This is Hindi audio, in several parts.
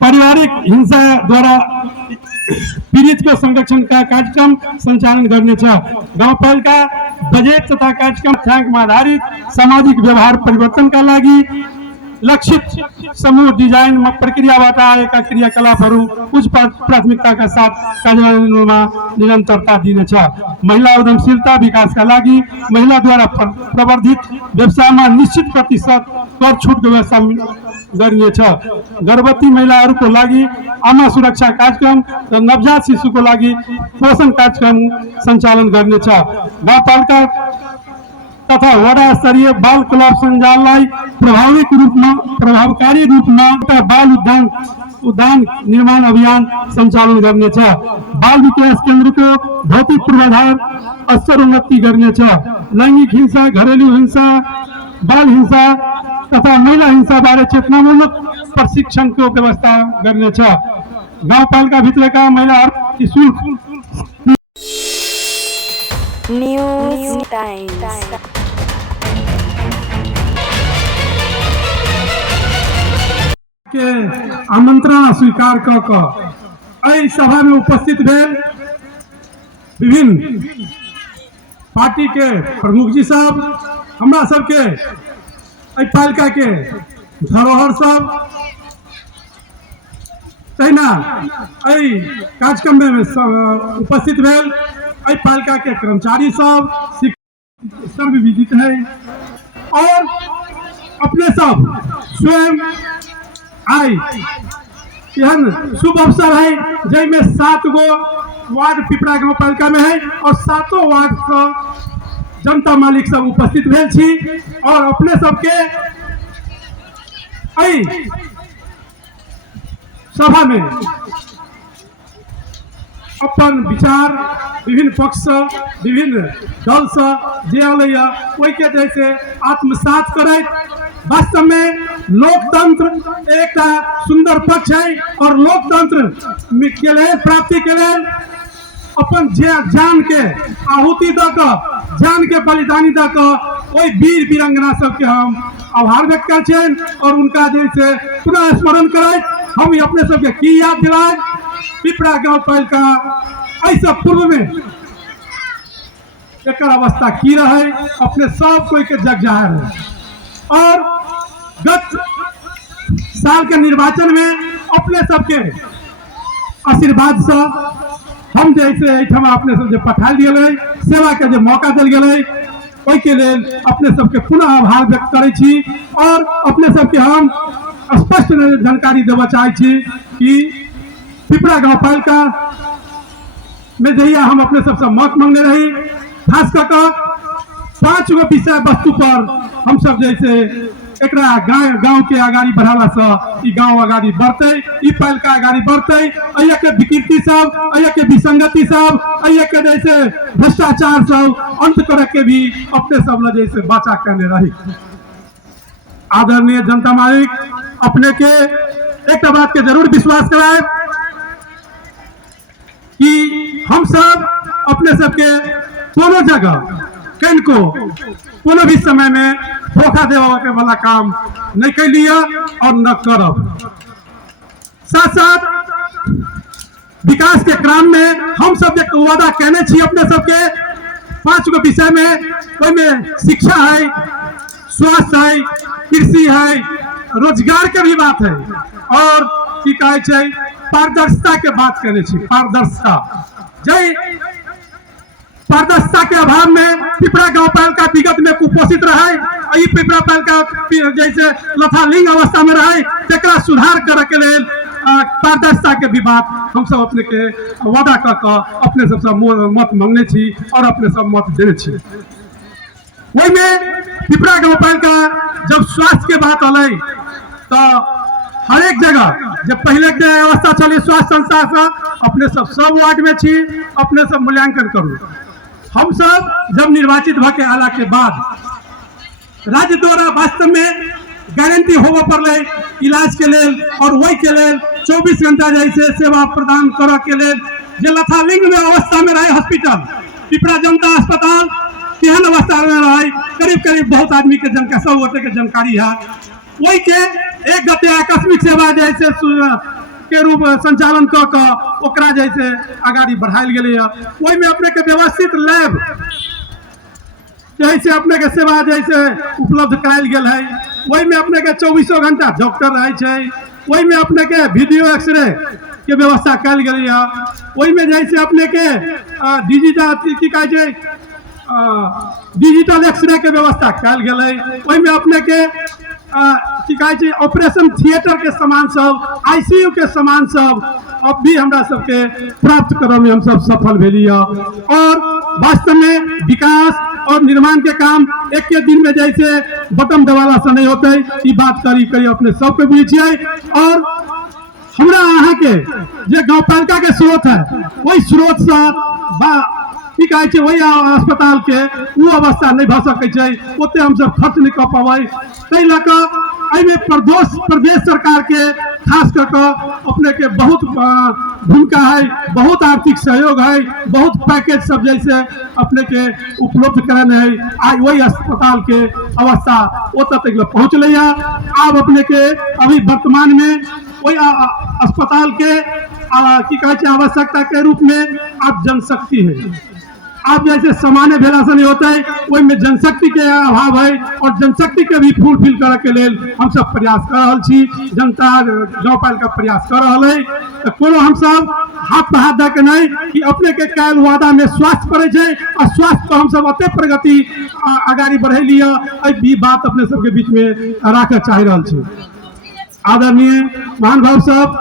पारिवारिक हिंसा द्वारा पीड़ित को संरक्षण का कार्यक्रम संचालन गर्नेछ। गाउँपालिका बजेट तथा कार्यक्रम तथ्याङ्कमा आधारित सामाजिक व्यवहार परिवर्तनका लागि लक्षित समूह डिजाइन प्रक्रियाबाट आएका क्रियाकलापहरू उच्च प्राथमिकताका साथ कार्यान्वयनमा निरन्तरता दिनेछ। महिला उद्यमशीलता विकासका लागि महिलाद्वारा प्रवर्धित व्यवसायमा निश्चित प्रतिशत कर छुट व्यवस्था गरिनेछ। गर्भवती महिलाहरूको लागि आमा सुरक्षा कार्यक्रम र नवजात शिशुको लागि पोषण कार्यक्रम सञ्चालन गर्नेछ। गाउँपालिका तथा वडा स्तरीय बाल क्लब सञ्जाललाई प्रभावकारी रूपमा बाल उद्यान निर्माण अभियान सञ्चालन गर्नेछ। बाल विकास केन्द्रको भौतिक पूर्वाधार अस्तर उन्नति गर्नेछ। लैंगिक हिंसा, घरेलु हिंसा, बाल हिंसा तथा महिला हिंसा बारे चेतनामूलक प्रशिक्षणको व्यवस्था गर्नेछ। गाउँपालिका भित्रका महिलाहरू निःशुल्क न्यूज टाइम्स के आमंत्रण स्वीकार क सभा में उपस्थित भेल विभिन्न पार्टी के प्रमुख जी सब, हमरा सबके पालिका के धरोहर सब, तहिना कार्यक्रम में उपस्थित भेल पालिका के कर्मचारी सब, सब विदित है और अपने सब स्वयं आई यहन शुभ अवसर है जैमें 7 गो वार्ड पिपरा गाँव पालिका में है और 7 वार्ड का जनता मालिक सब उपस्थित भेल छी और अपने सबके सभा में अपन विचार विभिन्न पक्ष विभिन्न दल से जे अलैया ओहि के जैसे आत्मसात करे। वास्तव में लोकतंत्र एक सुंदर पक्ष है और लोकतंत्र के लिए प्राप्ति के लिए अपन जान के आहुति दक जान के बलिदानी दक वही वीर वीरांगना सबके हम आभार व्यक्त कर और उनका जैसे पुनः स्मरण कराए। हम अपने सबके की याद दिलाए पिपरा गाँव पालिका ऐसा पूर्व में एक अवस्था की रहे अपने सब कोई के जग जाहिर है और गत साल के निर्वाचन में अपने सबके आशीर्वाद से हम जैसे अपने सब पठा दिए सेवा के जो मौका दिल गए ओहि के लिए अपने सबके पुनः आभार व्यक्त करे छी और अपने सबके हम स्पष्ट जानकारी देवा चाहे छी कि पिपरा गाँव पालिका में जहिया हम अपने सबसे मत मांगने रही खास कर 5 गो विषय वस्तु पर हम सब जैसे एकरा गाँव के आगाड़ी बढ़ावा से गाँव आगाड़ी बढ़ते पालिका आगाड़ी बढ़ते अय के विकृति सब अय के विसंगति सब अय के जैसे भ्रष्टाचार सब अंत करे के भी अपने सब जैसे बाचा करने रही। आदरणीय जनता मालिक अपने के एक बात के जरूर विश्वास कराए कि हम सब अपने सबके कोनो जगह कहीं को कोनो भी समय में धोखा देवे वाला काम नहीं कर लिया और न करब। साथ साथ विकास के क्रम में हम सब एक वादा कहने छी अपने सबके 5 गो विषय में शिक्षा है, स्वास्थ्य है, कृषि है, रोजगार के भी बात है और की कहे पारदर्शिता के बात करने छी। पारदर्शिता जय पारदर्शिता के अभाव में पिपरा गाँव पालिका विगत में कुपोषित रहे पिपरा पालिका जैसे लथालिंग अवस्था में रहे तेकरा सुधार करे के लिए पारदर्शिता के भी बात हम सब अपने के वादा कर अपने सबसे मत मांगने छी और अपने सब मत देने छी। वही में पिपरा गाँव पालिका जब स्वास्थ्य के बात अल तो हर एक जगह जब पहले के अवस्था चली स्वास्थ्य संस्था से अपने सब वार्ड में छी अपने सब मूल्यांकन करूँ। हम सब जब निर्वाचित भके आला के बाद राज्य द्वारा वास्तव में गारंटी होवे पड़े इलाज के लिए और वही के लिए 24 घंटा जैसे सेवा प्रदान करे के लिए जे लथालिंग में अवस्था में रहे हॉस्पिटल पिपरा जनता अस्पताल केहन अवस्था में रहे करीब करीब बहुत आदमी के सब गोटे के जानकारी है। वही के एक गते आकस्मिक सेवा जैसे के रूप संचालन क के ओकरा जैसे आगाड़ी बढ़ायल गेलै ओहि में अपने के व्यवस्थित लैब जैसे अपने के सेवा जैसे उपलब्ध करायल गेल है वही में अपने के 24 घंटा डॉक्टर रहे छै वही में अपने के वीडियो एक्सरे के व्यवस्था कल गई है वही में जैसे अपने के डिजिटल की कहे छै डिजिटल एक्सरे के व्यवस्था कल गई वही में अपने के की कहे छै ऑपरेशन थिएटर के सामान सब आईसीयू के सामान सब अब भी हमरा सबके प्राप्त करने में हम सब सफल भेलिए और वास्तव में विकास और निर्माण के काम एक के दिन में जैसे बटन दबाला से नहीं होते ये बात करी करी अपने सबके बुझे और हमरा अहाँ के जे गाँव पालिका के स्रोत है वही स्रोत से की कहे छै वही अस्पताल के वो अवस्था नहीं भ सकै छै ओते हम सब खर्च नहीं कर पाबै तै ल क एहिमे प्रदेश सरकार के खास करके अपने के बहुत भूमिका है बहुत आर्थिक सहयोग है बहुत पैकेज सब जैसे अपने के उपलब्ध कराने है आज वही अस्पताल के अवस्था ओतऽ तक पहुँचल अब अपने के अभी वर्तमान में वही अस्पताल के की कहे छै आवश्यकता के रूप में आप जनशक्ति है आप जैसे सामान्य भेला से नहीं होता है वही में जनशक्ति के अभाव है और जनशक्ति के भी फुलफिल करे के लेल हम सब प्रयास कर रहल छी जनता गाँव पालिका प्रयास कर रहा है तो कोनो हम सब हाथ पे हाथ दे के नहीं कि अपने के काल वादा में स्वास्थ्य पड़े छै और स्वास्थ्य को हम सब अते प्रगति आगाड़ी बढ़े लिया ई बात अपने सबके बीच में राखे चाह रहा छी आदरणीय महानुभाव सब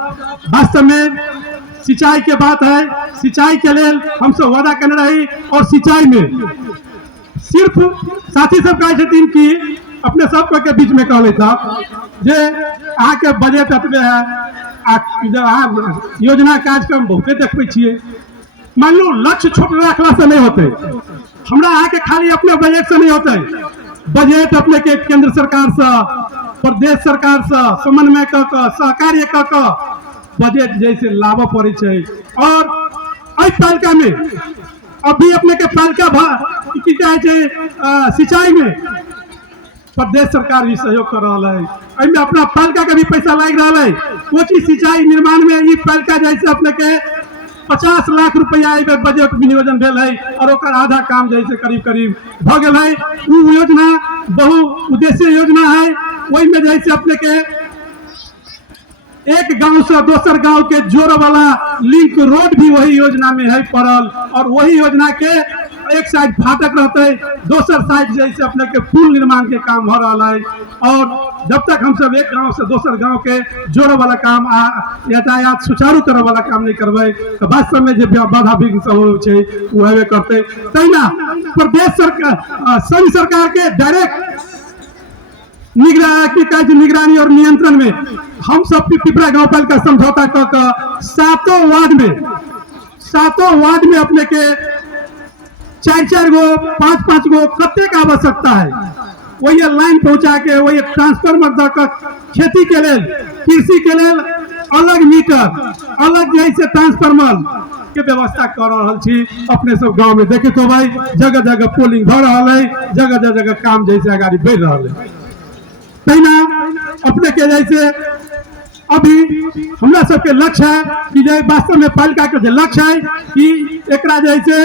वास्तव में सिंचाई के बात है सिंचाई के लिए हम सब वादा करने रही और सिंचाई में सिर्फ साथी सब कहे छथिन कि अपने सब के बीच में कहले था जे अहाँ के बजट एतबे है योजना कार्यक्रम बहुते देखबै छियै मान लो लक्ष्य छोट रखला से नहीं होते हमरा अहाँ के खाली अपने बजट से नहीं होते बजट अपने के केंद्र सरकार से प्रदेश सरकार से समन्वय क के सहकार्य क के बजट जैसे लाभ पड़े छै और पालिका में अभी अपने के पालिका की कहे छै सिंचाई में प्रदेश सरकार भी सहयोग कर रहा है में अपना पालिका के भी पैसा लग रहा है वो चीज सिंचाई निर्माण में ये पालिका जैसे अपने के 50 लाख रुपया बजट विनियोजन भेल है और ओकर आधा काम जैसे करीब करीब भ गेल है वो योजना बहु उद्देश्य योजना है वही में जैसे अपने के एक गांव से दूसर गांव के जोड़ वाला लिंक रोड भी वही योजना में है पड़ल और वही योजना के एक साइड फाटक रहते दोसर साइड जैसे अपने के पुल निर्माण के काम हो रहा है और जब तक हम सब एक गांव से दूसर गांव के जोड़े वाला काम यातायात सुचारू करे वाला काम नहीं करबे तो वास्तव में जो बाधा विघ्न सब हो हेबे करते तैना प्रदेश सरकार संघ सरकार के डायरेक्ट निगरानी और नियंत्रण में हम सब पिपरा गांव पालिका समझौता कर सातों वार्ड में अपने के 4 गो 5 गो कत्ते का आवश्यकता है वही लाइन पहुंचा के वही ट्रांसफार्मर दर खेती के लिए कृषि के लिए अलग मीटर अलग जैसे ट्रांसफार्मर के व्यवस्था कर रहा छी अपने सब गांव में देखे तो भाई जगह जगह पोलिंग भ रहा है जगह जगह काम जैसे आगे बढ़ रहा है तैना अपने के जैसे अभी हमरा सबके लक्ष्य है कि वास्तव में पालिका के लक्ष्य है कि एकरा जैसे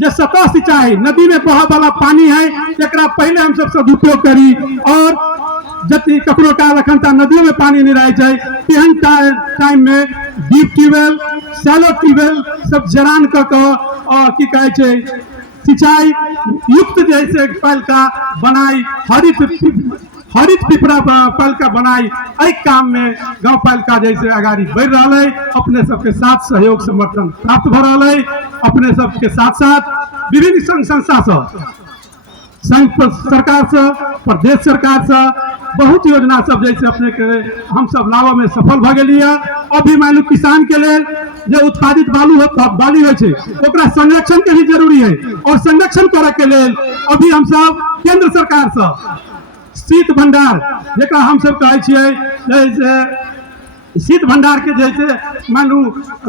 जो सतह सिंचाई नदी में बह वाला पानी है एकरा पहले हम सब सदुपयोग करी और जति ककरो काल अखन नदियों में पानी नहीं रहे तेहन टाइम में डीप ट्यूबवेल शैलो ट्यूबवेल सब जरान और की कहे छै सिंचाई युक्त जैसे पालिका बनाई हरित पिपरा पालिका बनाई एहि काम में गांव पालिका जैसे आगाड़ी बढ़ रहा है अपने सबके साथ सहयोग समर्थन प्राप्त हो रहा है अपने सबके साथ साथ विभिन्न संघ संस्था से संघ सरकार से प्रदेश सरकार से बहुत योजना सब जैसे अपने के हम सब लाभ में सफल भ गेलिए अभी मान लो किसान के लिए जो उत्पादित बाली हो संरक्षण के भी जरूरी है और संरक्षण करे के लिए अभी हम सब केंद्र सरकार से शीत भंडार जरा हम सब कहे जैसे शीत भंडार के जैसे मान लू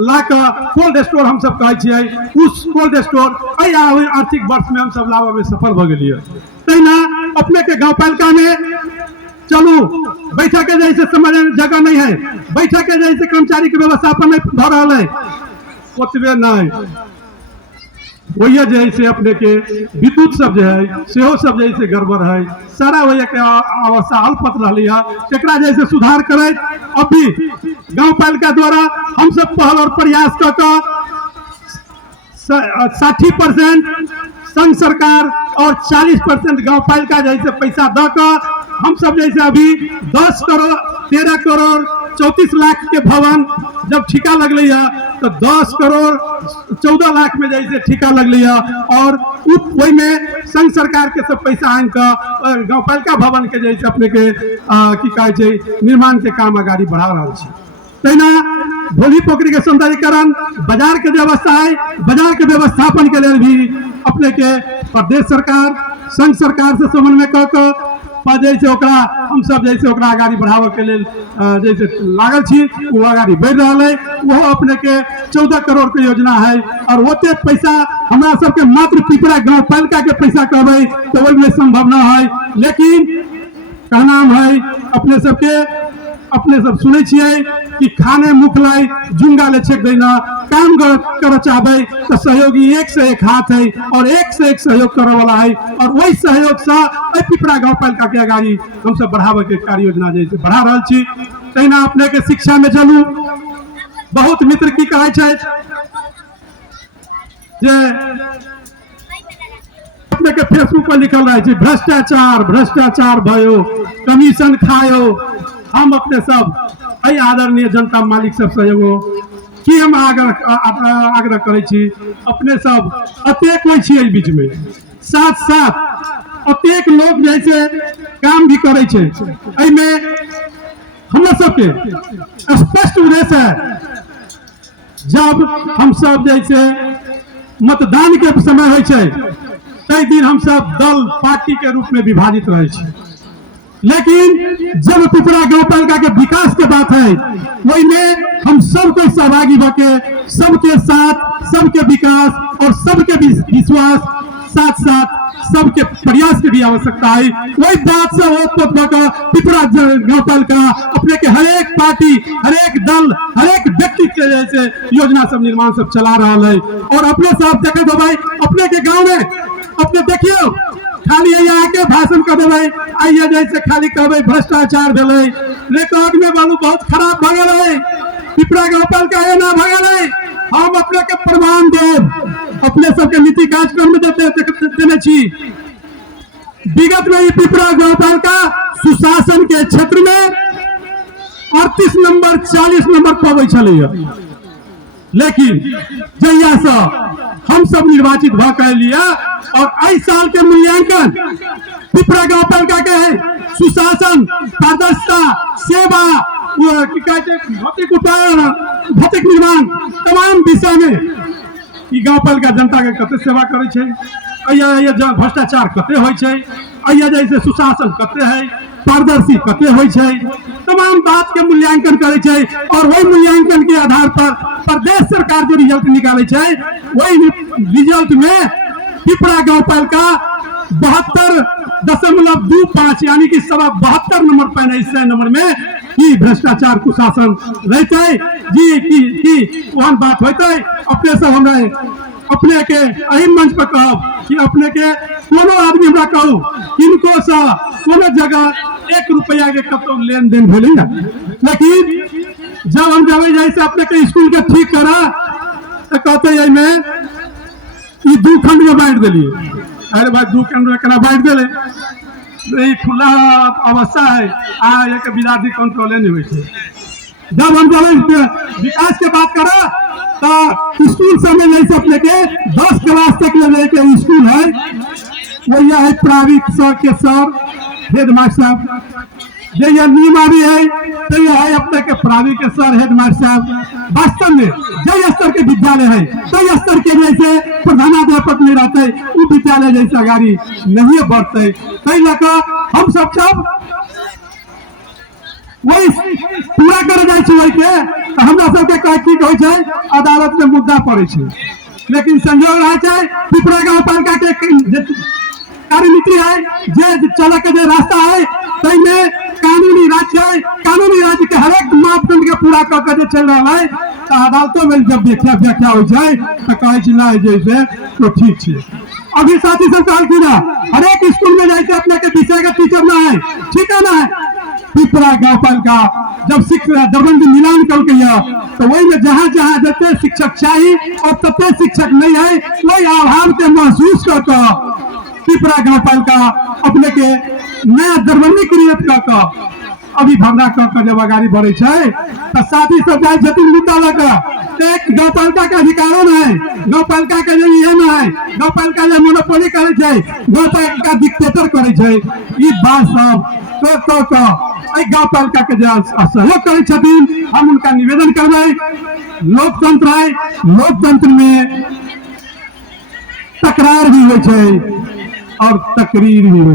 ला कोल्ड स्टोर हम सब कहे उस कोल्ड स्टोर आर्थिक वर्ष में हम सब लाभ में सफल भ गेलिए तैना अपने के गाँव पालिका में चलू बैठक के जैसे समझ जगह नहीं है, बैठक के जैसे कर्मचारी के व्यवस्थापन नहीं भ रहा है, ओतबे नहीं वही जैसे अपने के विद्युत सब जो है सेहो सब जैसे गड़बड़ है, सारा वही के अवस्था अल्पत रही है, एकरा जैसे सुधार करे। अभी गांव पालिका द्वारा हम सब पहल और प्रयास कर 60% संघ सरकार और 40% गांव पालिका जैसे पैसा दकर हम सब जैसे अभी 10 करोड़ 13 करोड़ 34 लाख के भवन जब ठिका लगल है तो 10 करोड़ 14 लाख में जैसे ठिका लगल है और वही में संघ सरकार के सब पैसा आन का गांव पालिका भवन के जैसे अपने के की कहे छै निर्माण के काम आगाड़ी बढ़ा रहा है। तहिना भोली पोखरी के सौंदर्यीकरण, बाजार के व्यवस्था है, बाजार के व्यवस्थापन के लिए भी अपने के प्रदेश सरकार संघ सरकार से समन्वय कर जैसे ओकरा हम सब जैसे ओकरा आगाड़ी बढ़ावे के लिए जैसे लागल छी वो आगाड़ी बढ़ रहा है। वो अपने के 14 करोड़ के योजना है और ओते पैसा हमरा सबके मात्र पिपरा गांव पालिका के पैसा कहबै तो वही में संभव न है, लेकिन कहना है अपने सब सुने छिए कि खाने मुख लाई जुंगा ले छेक देना काम कर चाहबे तो सहयोगी एक से एक हाथ है और एक से एक सहयोग करे वाला है और वही सहयोग से पिपरा गांव पालिका के आगाड़ी हम सब बढ़ावे के कार्य योजना जैसे बढ़ा रहा छी। तहिना अपने के शिक्षा में चलू, बहुत मित्र की कहे छै जे अपने के फेसबुक पर लिखल रहे छै भ्रष्टाचार भयो, कमीशन खायो। हम अपने सब अई आदरणीय जनता मालिक सब सहयोग कि हम आग्रह करे छी, अपने सब अतेक कोई छी एहि बीच में साथ साथ अतेक लोग जैसे काम भी करे छे। एहि में हमरा सबके स्पष्ट उद्देश्य है, जब हम सब जैसे मतदान के समय होइ छे तै दिन हम सब दल पार्टी के रूप में विभाजित रहे छी, लेकिन जब पिपरा गांव पालिका के विकास के बात है वही में हम सबको सहभागी होके सबके साथ सबके विकास और सबके विश्वास साथ साथ सबके प्रयास की भी आवश्यकता है। वही बात से पिपरा गांव पालिका अपने के हर एक पार्टी हर एक दल हर एक व्यक्ति के जैसे योजना सब निर्माण सब चला रहा है और अपने सब देखे दो भाई अपने के गाँव में अपने देखियो खाली आके भाषण कर देवे आइए जैसे खाली कहबे भ्रष्टाचार भेले रिकॉर्ड में बाबू बहुत खराब भ गेलै, पिपरा गांव पालिका एना भ गेलै। हम अपने के प्रमाण देव अपने सबके नीति कार्यक्रम में देने छी। विगत में ये पिपरा गांव पालिका सुशासन के क्षेत्र में 38 नंबर 40 नंबर पावे छलैया, लेकिन जहिया से हम सब निर्वाचित भ के लिया और आई साल के मूल्यांकन पिपरा गांव पालिका के है सुशासन पारदर्शिता सेवा भौतिक उत्पादन भौतिक निर्माण तमाम विषय में ई गांव पालिका जनता के कते सेवा करे छे, भ्रष्टाचार कते होय छे, जैसे सुशासन कते है पारदर्शी कते होय छे, तमाम बात के मूल्यांकन करे छे और वही मूल्यांकन के आधार पर प्रदेश सरकार जो रिजल्ट निकाले छे वही रिजल्ट में पिपरा गांव पालिका 72.25 यानी कि 72 नंबर पैन 100 नंबर में की भ्रष्टाचार कुशासन रहते जी की वहां बात होते। अपने सब हमरा अपने के अही मंच पर कहब कि अपने के कोनो आदमी हमरा कहू किनको से कोनो जगह 1 रुपया के कतो लेन देन भेलै ना, लेकिन जब हम जावे जैसे अपने के स्कूल के ठीक करा तो कहते है में ई 2 खंड में बांट देलिए। अरे भाई 2 खंड में केना बांट देले, ई खुला अवस्था है एक विद्यार्थी कंट्रोल नहीं हुई है। जब हम विकास के बात करा तो स्कूल समय जैसे अपने के 10 क्लास तक ले के स्कूल है वही है प्राइवेट सर के सर हेडमास्टर साहब जैसे नीमा भी है तो यह है अपने के प्राइवेट के सर हेडमास्टर साहब। वास्तव में जय स्तर के विद्यालय है तय स्तर के जैसे प्रधानाध्यापक नहीं रहते वो विद्यालय जैसे आगाड़ी नहीं बढ़ते, कई लगा हम सब वही पूरा कर जाए वही के हमरा सबके ठीक हो जाए अदालत में मुद्दा पड़े छे, लेकिन संजोग रहा है पिपरा गांव पालिका के कार्यनीति है जे चले के जे रास्ता है तई में कानूनी राज्य है, कानूनी राज्य के हर एक मापदंड के पूरा करके चल रहा है तो अदालतों में जब व्याख्या हो जाए तो कहे ना जैसे तो ठीक है। अभी साथी सब कहल की ना हर एक स्कूल में जैसे अपने के विषय का टीचर ना है, ठीक है ना, पिपरा गाँव पालिका जब दरबंदी मिलान कर गया तो वही में जहाँ जहाँ जते शिक्षक चाहिए और तते शिक्षक नहीं है वही अभाव के महसूस करके पिपरा गाँव पालिका अपने के नया दरबंदी क्रिएट कर अभी भरना कर जब आगाड़ी बढ़े तो साथी सब जाए जतिन मुद्दा लगा एक गाँव पालिका के अधिकारों में है, गाँव पालिका के लिए ना है, गाँव पालिका ले मोनोपोली करे गाँव पालिका डिक्टेटर करे ये बात सब गाँव पालिका के सहयोग करे हम उनका निवेदन करबे। लोकतंत्र है, लोकतंत्र में तकरार भी हो और तकरीर भी हो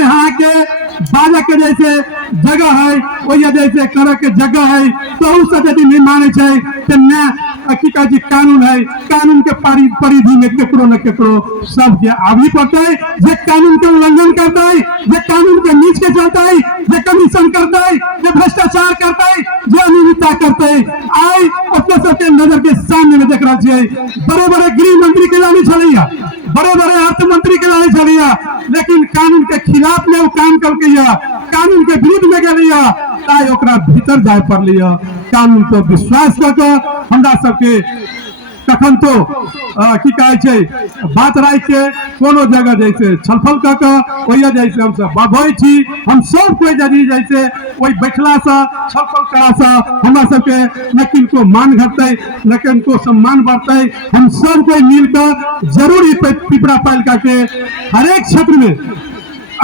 यहाँ के बाजा के जैसे जगह है वही जैसे कर के जगह है तो यदि नहीं माने की कानून है, कानून के परिधि में केकरो न केकरो सब के आवी पड़ता है, जे कानून के उल्लंघन करता है, जे कानून के नीच के चलता है, जे कमीशन करता है, जे भ्रष्टाचार करता है, जे अनियमितता करता है आई अपने सबके नजर के सामने में देख रहा है। बड़े बड़े गृह मंत्री के लाने चलिया, बड़े बड़े अर्थ मंत्री के लाने चलिया, लेकिन कानून के खिलाफ में वो काम करके कानून के विरुद्ध में गलिया ताई ओकरा भीतर जाए पड़ लिया। कानून तो विश्वास करके हमरा सबके कखन तो की कहे बात राख के कोनो जगह जैसे छलफल करके वही जैसे हम सब बढ़े छी, हम सब कोई यदि जैसे वही बैठला से छलफल करा से हमरा सबके न किनको मान घटते न किनको सम्मान बढ़ते, हम सब कोई मिलकर जरूर पिपरा पालिका के हर एक क्षेत्र में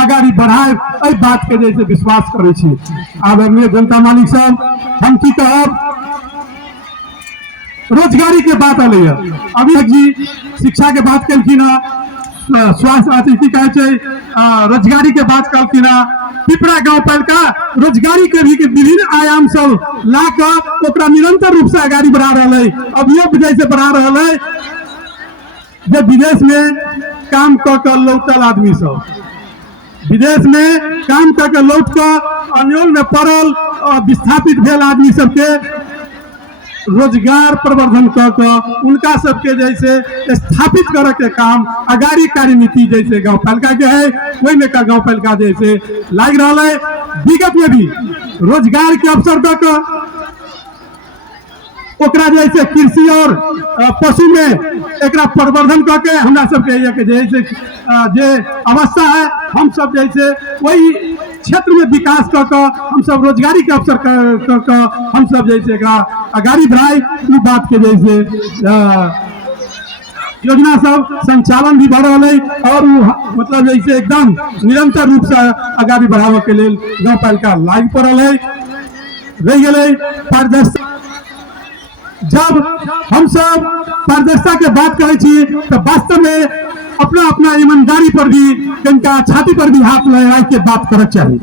आगाड़ी बढ़ाए बात के जैसे विश्वास करे छी। आदरणीय जनता मालिक साहब हम की कहब रोजगारी के बात आल अभी जी शिक्षा के बात कलखिन, स्वास्थ्य की कहे रोजगारी के बात कलखिन। पिपरा गाँव पालिका रोजगारी के भी विभिन्न आयाम सब ला कर निरंतर रूप से आगाड़ी बढ़ा रहा है। अभियोग जैसे बढ़ा रहा है जब विदेश में काम कर लौटल आदमी सब विदेश में काम करके लौट कर अन्योल में पड़ल विस्थापित भेल आदमी सबके रोजगार प्रवर्धन कर उनका सबके जैसे स्थापित करे के काम आगाड़ी कार्यनीति जैसे गाँव पालिका के है वही में का गाँव पालिका जैसे लाग रहा है। विगत में भी रोजगार के अवसर तक ओकरा जैसे कृषि और पशु में एक प्रवर्धन करके हमरा सबके जैसे जे अवस्था है हम सब जैसे वही क्षेत्र में विकास करके हम सब रोजगारी के अवसर करके हम सब जैसे आगाड़ी बढ़ाई बात के जैसे योजना सब संचालन भी बढ़ रहा है और मतलब जैसे एकदम निरंतर रूप से आगाड़ी बढ़ावे के लिए गाँव पालिका लाग पड़ल है। रह गए पारदर्शिता, जब हम सब पारदर्शिता के बात करे तो वास्तव में अपना अपना ईमानदारी पर भी इनका छाती पर भी हाथ लगा के बात करना चाहिए।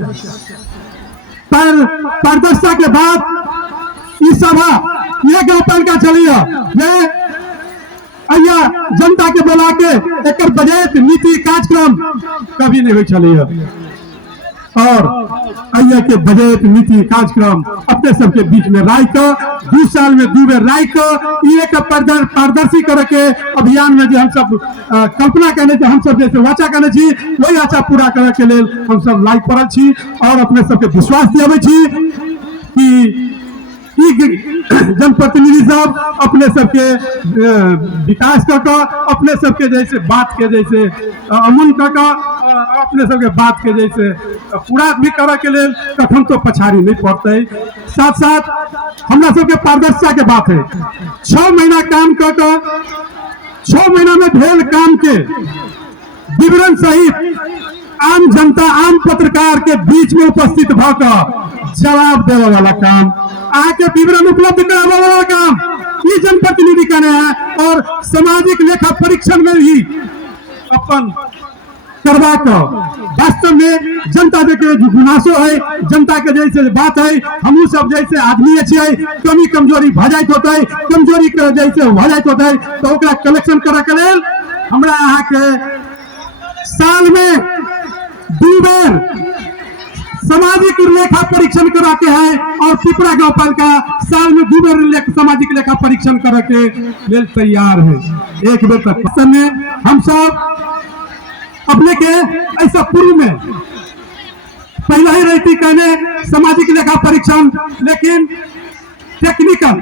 पर पारदर्शिता के बाद इस सभा ये गाँव पालिका चलिए ये अया जनता के बुला के एक बजट नीति कार्यक्रम कभी नहीं चलिए और अया के बजट नीति कार्यक्रम अपने सबके बीच में राय कर 2 साल में 2 बेर राय कर एक पारदर्शी करे के अभियान में जो हम सब कल्पना करने हम सब जैसे वाचा करने छी वही वाचा पूरा करे के लिए हम सब लाग पड़ल छी और अपने सबके विश्वास दियावे छी कि जनप्रतिनिधि सब अपने सबके विकास कर अपने सबके जैसे बात के जैसे अमन कर अपने सबके बात के जैसे पूरा भी करे के लिए कखन तो पछाड़ी नहीं पड़ते। साथ साथ हमरा सबके पारदर्शिता के बात है 6 महीना काम कर 6 महीना में भेल काम के विवरण सहित आम जनता आम पत्रकार के बीच में उपस्थित भकर जवाब देने वाला काम आके विवरण उपलब्ध कराने वाला काम ये जनप्रतिनिधि करे हैं और सामाजिक लेखा परीक्षण में भी अपन करवा कर वास्तव में जनता के जो गुनासो है जनता के जैसे बात है हम सब जैसे आदमी अच्छे कमी कमजोरी भ जाए होता है कमजोरी जैसे भ जाए होता है तो कलेक्शन करे के लेल हमरा अहाँ के साल में 2 बार सामाजिक लेखा परीक्षण कराते हैं और पिपरा गांव पालिका साल में 2 बार सामाजिक लेखा परीक्षण करे के लिए तैयार है। एक बेर तक समय हम सब अपने के ऐसा पूर्व में पहला ही रहती कहने सामाजिक लेखा परीक्षण, लेकिन टेक्निकल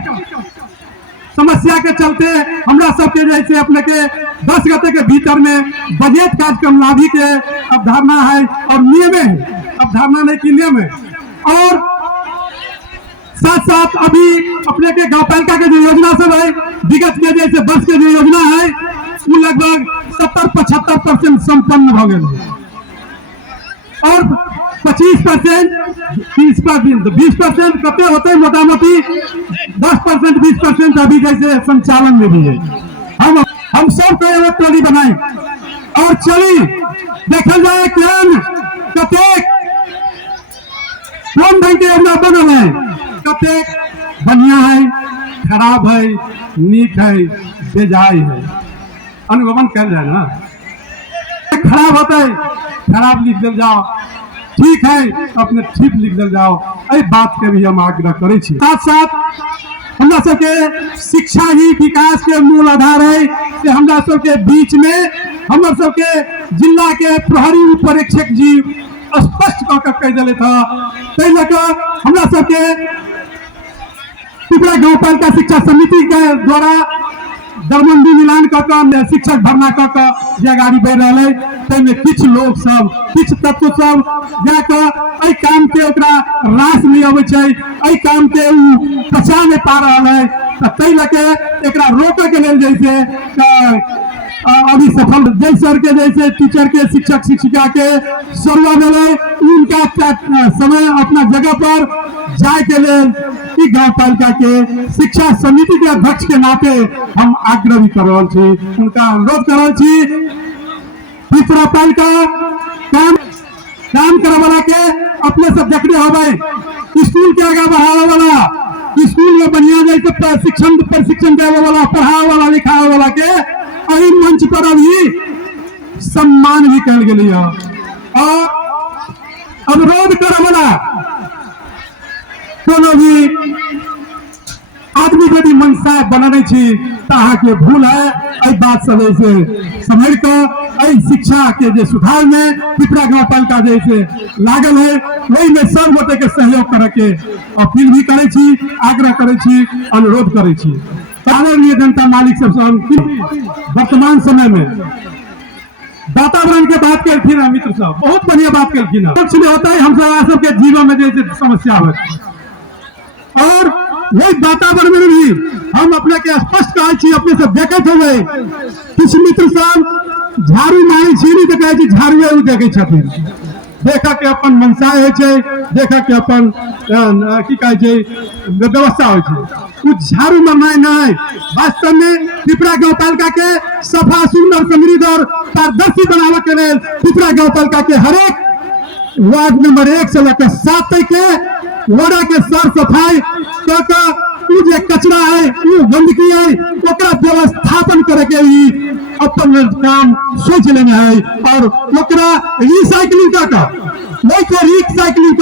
समस्या के चलते हमरा सबके जैसे अपने के 10 गते के भीतर में बजट कार्यक्रम लाभी के अवधारणा है और नियम है, अवधारणा नहीं कि नियम है। और साथ साथ अभी अपने के गांव पालिका के जो योजना सब है विगत के जैसे वर्ष के जो योजना है वो लगभग 70-75% संपन्न हो गए और 25% 20% कते होते मोटा मोटी 10% 20% अभी जैसे संचालन में भी है। हम सब को एक टोली बनाए और चली देखल जाए कते कौन ढंग के योजना बनल है, कते बढ़िया है, खराब है, नीक है, बेजाय है, अनुगमन कर जाए ना। खराब होता है खराब लिख दे जाओ, ठीक है अपने ठीक लिख दे जाओ, ये बात के भी हम आग्रह करे छी। साथ साथ हमरा सबके शिक्षा ही विकास के मूल आधार है कि हमरा सबके बीच में हमरा सबके जिला के प्रहरी उप परीक्षक जी स्पष्ट कह दिले था। तै लकर हमरा सबके पिपरा गांव पालिका शिक्षा समिति के द्वारा दरबंदी मिलान कऽ शिक्षक भरना कऽ जे आगाड़ी बढ़ रहा है, तैमें किछ लोग सब किछ तत्व सब जाकर एहि काम के ओकरा रास नहीं अबै छै, एहि काम के उ पचा नहीं पा रहा है, तै लके एकरा रोके के लेल जैसे अभी सफल जय सर के जैसे टीचर के शिक्षक शिक्षिका के सर्वा मिले उनका समय अपना जगह पर जाए के लिए गांव पालिका के शिक्षा समिति के अध्यक्ष के नाते हम आग्रह भी कर रहा छी, उनका अनुरोध कर रहा छी। पिपरा पालिका काम करे वाला के अपने सब देखने हवे, स्कूल के आगे बढ़ावे वाला, स्कूल में बढ़िया जैसे प्रशिक्षण देवे वाला, पढ़ावे वाला, लिखावे वाला के अही मंच पर अभी सम्मान भी कल गई और अनुरोध करे वाला कोनो भी आदमी यदि मनसा बनने छी ताहा के भूल है, एहि बात सब ऐसे समझ कर शिक्षा के जे सुधार में पिपरा गांव पालिका जैसे लागल है वही में सब गोटे के सहयोग करे के अपील भी करे छी, आग्रह करे छी, अनुरोध करे छी। आदरणीय जनता मालिक सब वर्तमान समय में वातावरण के बात कलखिन है, मित्र साहब बहुत बढ़िया बात कलखिन है। कुछ नहीं होता है हम सबके जीवन में जैसे समस्या है और वही वातावरण में भी हम अपने के स्पष्ट कहे छी, अपने सब देखत होवे कुछ मित्र साहब झाड़ू मारी छीनी तो कहे छी झाड़ुए उ देखे छथिन, देखा के अपन मनसा है छे, देखा के अपन की कहे छे व्यवस्था हो छे, कुछ झाड़ू मारना नहीं। वास्तव में पिपरा गांव पालिका के सफा सुंदर समृद्ध और पारदर्शी बनावे के लिए पिपरा गांव पालिका के हरेक वार्ड नंबर 1 से लेकर 7 तक के वार्ड के साफ सफाई जो कचरा है वो गंदगी है ओकरा व्यवस्थापन करे के ही अपन काम सोच लेना है और ओकरा रिसाइकलिंग का रिसाइकलिंग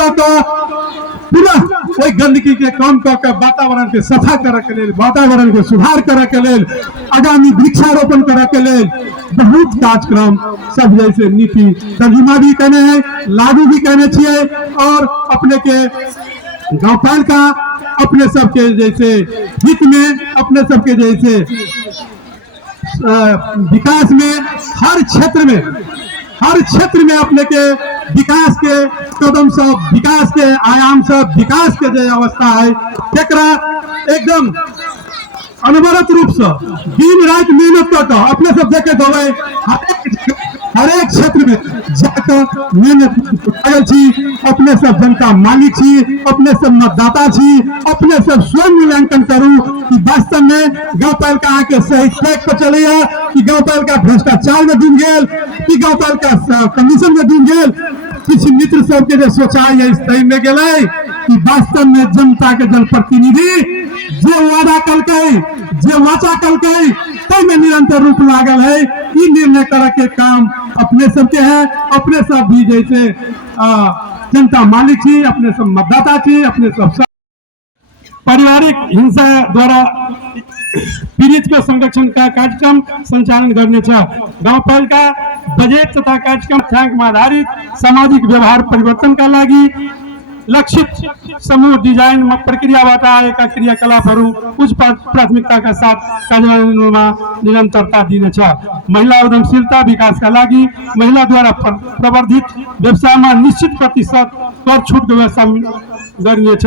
पूरा वही गंदगी के काम कर वातावरण के सफा करे के लिए, वातावरण के सुधार करे के लिए, आगामी वृक्षारोपण करे के लिए बहुत कार्यक्रम सब जैसे नीति तर्जुमा भी कहने हैं, लागू भी कहने चाहिए और अपने के गांव पालिका अपने सबके जैसे हित में, अपने सबके जैसे विकास में हर क्षेत्र में अपने के विकास के कदम सब, विकास के आयाम सब, विकास के जो अवस्था है एकरा एकदम अनवरत रूप से दिन रात मेहनत करता अपने सब देखे दवे हर एक क्षेत्र में जाकर मेहनत करल छी, अपने सब जनता मालिक छी, अपने सब मतदाता छी, अपने सब स्वयं मूल्यांकन करू कि वास्तव में गांव पालिका के सही ट्रैक पर चले कि गांव पालिका भ्रष्टाचार में डूब गए कि गांव पालिका कमीशन में डूब गए। कुछ मित्र सबके जो सोचाई है सही में गए कि वास्तव में जनता के जनप्रतिनिधि जे वादा कलकै, जे वाचा कलकै, तै में निरंतर रूप लागल है। ई निर्णय करे के काम अपने सबके हैं, अपने सब भी जैसे जनता मालिक छी, अपने सब मतदाता छी, अपने सब पारिवारिक हिंसा द्वारा पीड़ितको संरक्षणका कार्यक्रम सञ्चालन गर्नेछ। गाउँपालिका बजेट तथा कार्यक्रम तथ्याङ्कमा आधारित सामाजिक व्यवहार परिवर्तनका लागि लक्षित समूह डिजाइन प्रक्रियाबाट आएका क्रियाकलापहरू उच्च प्राथमिकताका साथ कार्यान्वयनमा निरन्तरता दिनेछ। महिला उद्यमशीलता विकासका लागि महिलाद्वारा प्रवर्धित व्यवसायमा निश्चित प्रतिशत कर छुटको व्यवस्था गरिनेछ।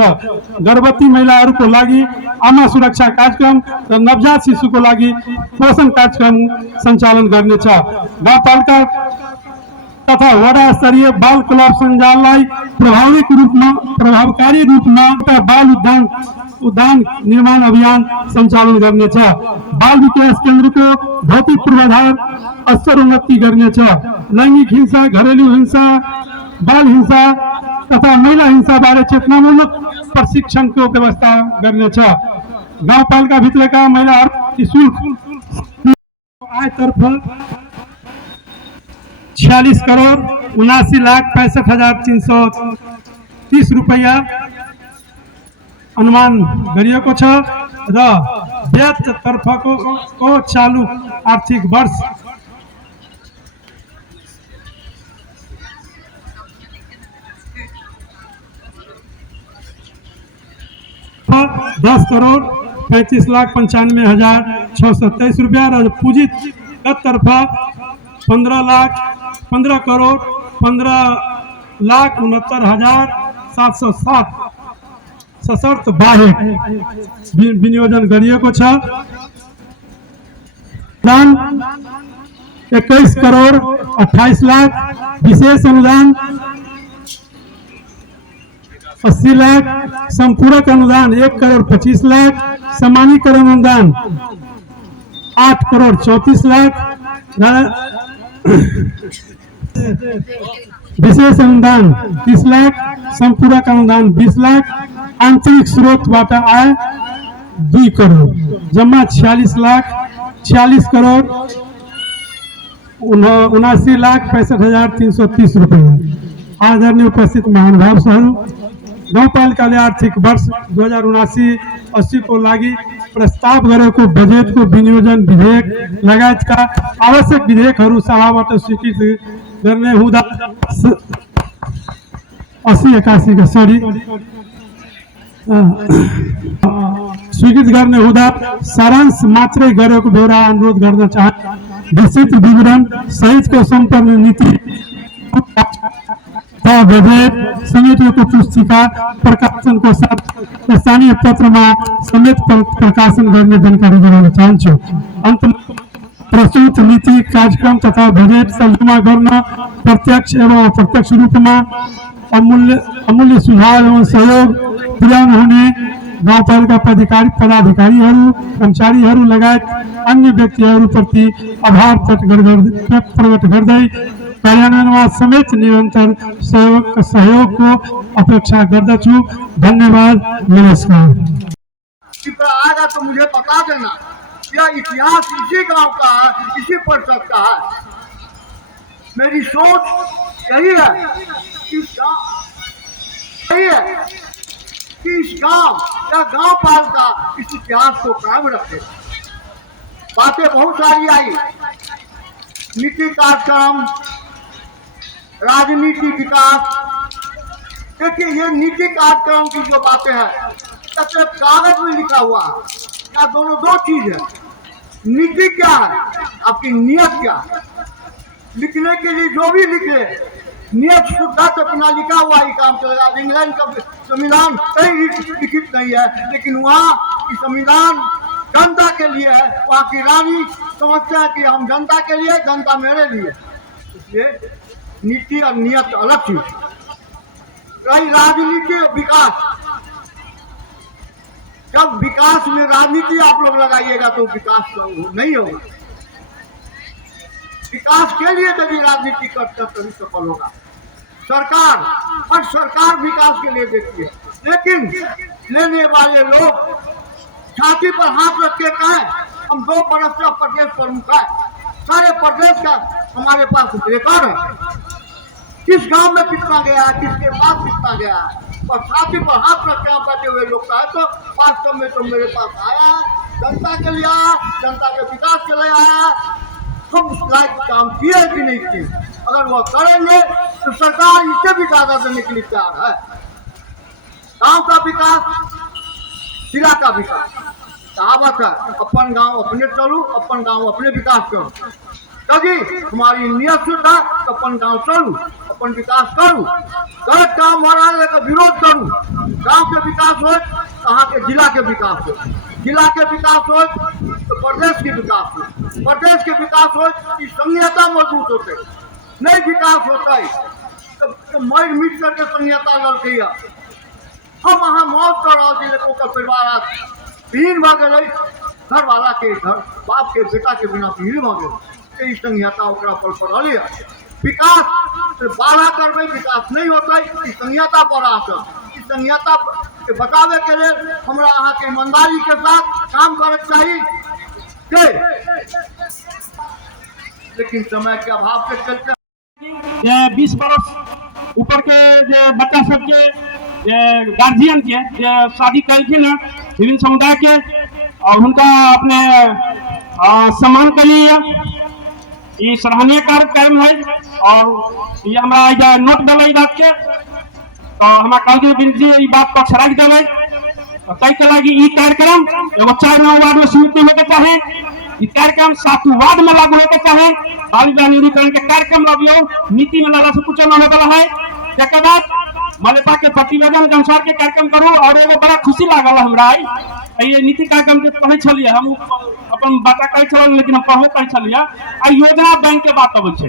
गर्भवती महिलाहरूको लागि आमा सुरक्षा कार्यक्रम र नवजात शिशुको लागि पोषण कार्यक्रम सञ्चालन गर्नेछ। गाउँपालिका तथा वडा स्तरीय बाल क्लब सञ्जाललाई प्रभावकारी रूपमा बाल उद्यान निर्माण अभियान सञ्चालन गर्नेछ। बाल विकास केन्द्रको भौतिक पूर्वाधार स्तर उन्नति गर्नेछ। लैङ्गिक हिंसा, घरेलु हिंसा, बाल हिंसा तथा महिला हिंसा बारे चेतनामूलक प्रशिक्षणको व्यवस्था गर्नेछ। गाउँपालिका भित्रका महिलाहरू शुल्क आयतर्फ 46 करोड़ 79,65,330 रुपैयाँ अनुमान गरिएको छ र व्यय तर्फको चालू आर्थिक वर्ष 10 करोड़ 35,95,623 रुपया र पूंजी तर्फ 15 करोड़ 15,69,707 सशर्त बाह्य विनियोजन गरिएको छ। अनुदान 21 करोड़ 28 लाख, विशेष अनुदान 80 लाख, संपूरक अनुदान 1 करोड़ 25 लाख, सामान्यीकरण अनुदान 8 करोड़ 34 लाख, विशेष अनुदान 30 लाख, संपूरक अनुदान 20 लाख, आंतरिक स्रोतबाट आय 2 करोड़, जम्मा 46 करोड़ 79,65,330 रुपैयाँ। आदरणीय उपस्थित महानुभावहरू, गाउँपालिकाले आर्थिक वर्ष 2079-80 को लागि प्रस्ताव गरेको बजेटको विनियोजन विधेयक लगायतका आवश्यक विधेयकहरू सभाबाट स्वीकृत गर्ने हुँदा 80-81 का स्वीकृत गर्ने हुँदा सारांश मात्रै गरेको बेहोरा अनुरोध गर्न चाहन्छु। विस्तृत विवरण सहितको सम्पूर्ण नीति बजेट समेटिएको पुस्तिका प्रकाशनको साथ स्थानीय पत्रमा समेत प्रकाशन गर्ने जानकारी गराउन चाहन्छु। अन्तमा प्रस्तुत नीति कार्यक्रम तथा बजेट तर्जुमा गर्न प्रत्यक्ष एवं अप्रत्यक्ष रूपमा अमूल्य सुझाव एवं सहयोग पुर्याउनु हुने गाउँपालिका पदाधिकारीहरू, कर्मचारीहरू लगायत अन्य व्यक्तिहरूप्रति आभार प्रकट गर्दै कार्यान्वयनमा समेत निरन्तर सहयोगको अपेक्षा गर्दछु। धन्यवाद, नमस्कार। आएगा तो मुझे बता देना। यह इतिहास इसी गांव का है, इसी परिषद का है। मेरी सोच यही है कि इस गांव या गांव पालिका इस इतिहास को कायम रखे। बातें बहुत सारी आई, नीति कार्यक्रम, राजनीति, विकास। देखिए, ये नीति कार्यक्रम की जो बातें हैं सबसे कागज में लिखा हुआ है। या दोनों दो चीज है। नीति क्या है, आपकी नियत क्या है। लिखने के लिए जो भी लिखे, नियत शुद्ध अपना लिखा हुआ ही काम चलेगा। इंग्लैंड का संविधान कहीं लिखित नहीं है, लेकिन वहाँ की संविधान जनता के लिए है। वहाँ की रानी समझते हैं कि हम जनता के लिए, जनता मेरे लिए। इसलिए नीति और नियत अलग चीज। रही राजनीति और विकास, जब विकास में राजनीति आप लोग लगाइएगा तो विकास नहीं होगा। विकास के लिए यदि राजनीति करता तभी सफल होगा। सरकार विकास के लिए देती है, लेकिन लेने वाले लोग छाती पर हाथ रख के कहें हम 2 बरस का प्रदेश प्रमुख है, सारे प्रदेश का हमारे पास रिकॉर्ड है, किस गांव में कितना गया, किसके पास कितना गया, और छाती पर हाथ रख के बैठे हुए लोग का है तो वास्तव में तो मेरे पास आया, जनता के लिए आया, जनता के विकास के लिए आया। हम उस लायक काम किए कि नहीं किए, अगर वह करेंगे तो सरकार इससे भी ज्यादा देने के लिए तैयार है। गांव का विकास, जिला का विकास, कहावत है अपन गांव अपने चलू, अपन गांव अपने विकास करो। कभी हमारी नियत शुद्ध है तो अपन गांव चलू, अपन विकास करूँ, गलत काम हो रहा है का विरोध करूँ। गांव के विकास हो, कहाँ के जिला के विकास हो, जिला के विकास हो तो प्रदेश के विकास हो, प्रदेश के विकास हो कि संघीयता मजबूत होते, नहीं विकास होता है तो मर मिट करके संघीयता लड़के। हम वहाँ मौत कर रहा जिले को परिवार आज विहीन भ गए, घर वाला के घर बाप के बेटा के बिना विहीन भ गए, संघीयता ओकरा पर पड़ल है। विकास से बाढ़ा करबे विकास नहीं होता है, इस संघीयता पर आकर इस संघीयता के बचावे के लिए हमरा अहाँ के ईमानदारी के साथ काम करे चाहिए लेकिन समय के अभाव के चलते 20 बरस ऊपर के बच्चा सबके गार्जियन के शादी कलखिन विभिन्न समुदाय के और उनका अपने सम्मान के लिए ये सराहनीय कार्यक्रम है। और ये हमारा नोट दिल ई बात के तो हमारा कल बात को छड़क देवे तय के लगी ई कार्यक्रम एगो 4 वार्ड में सीमित नहीं होके चाहे, ई कार्यक्रम 7 वार्ड में लागू होके चाहे। बाल विवाह निरीकरण के कार्यक्रम लगियो नीति में लगा से कुछ न होने वाला है। एक बाद मलेपा के प्रतिवेदन के अनुसार के कार्यक्रम करूँ और एगो बड़ा खुशी लागल हमरा ये नीति कार्यक्रम के पढ़े छलिए, हम अपन बच्चा कहे छल लेकिन हम पढ़बो करे छलिए। आ योजना बैंक के बात अबै छै